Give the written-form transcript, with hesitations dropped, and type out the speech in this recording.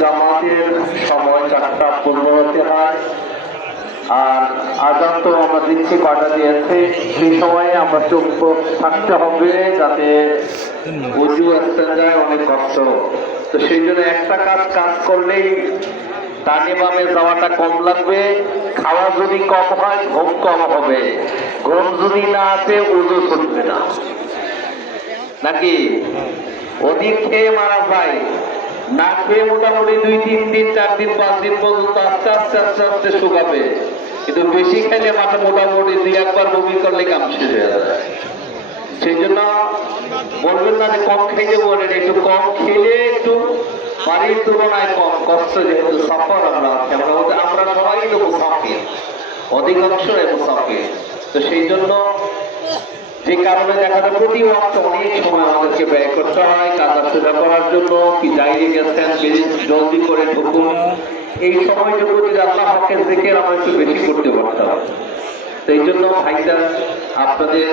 জামাতের সময় 4:15 হতে হয়, আর আজান তো আমরা দিচ্ছি পাঠা দিয়েছে, সেই সময়ে আমরা চুপ থাকতে হবে যাতে উজু আসতে যায় অনেক কষ্ট। তো সেই জন্য একটা কাজ করলেই ডানে বামে যাওয়াটা কম লাগবে। খাওয়া যদি কম হয় ঘুম কম হবে, ঘুম যদি না আসে উজু ছুটবে না, নাকি? অধিক খেয়ে মারা যায়, না খেয়ে মোটামুটি 2-3 দিন 4 দিন 5 দিন পর্যন্ত আস্তে আস্তে আস্তে আস্তে শুকাবে, কিন্তু বেশি খেলে মাথা মোটামুটি 2-1 বার বমি করলে কাম শেষ হয়ে যাবে। সেই জন্য বলবেন না যে কম খেয়ে বলেন, একটু কম খেলে একটু বাড়ির তুলনায় কম কষ্ট, যেহেতু সফর আমরা সবাই তো মুসাফির, অধিকাংশই মুসাফির। তো সেই জন্য যে কারণে দেখা যায় প্রতি ওয়াক্ত অনেক সময় আমাদেরকে ব্যয় করতে হয় কাজা সোজা করার জন্য। কি বাইরে গেছেন জলদি করে ঢুকুন, এই সময়টুকু যদি আল্লাহ হকের জিকির আমরা একটু বেশি করতে পারতাম। সেই জন্য ভাইটা আপনাদের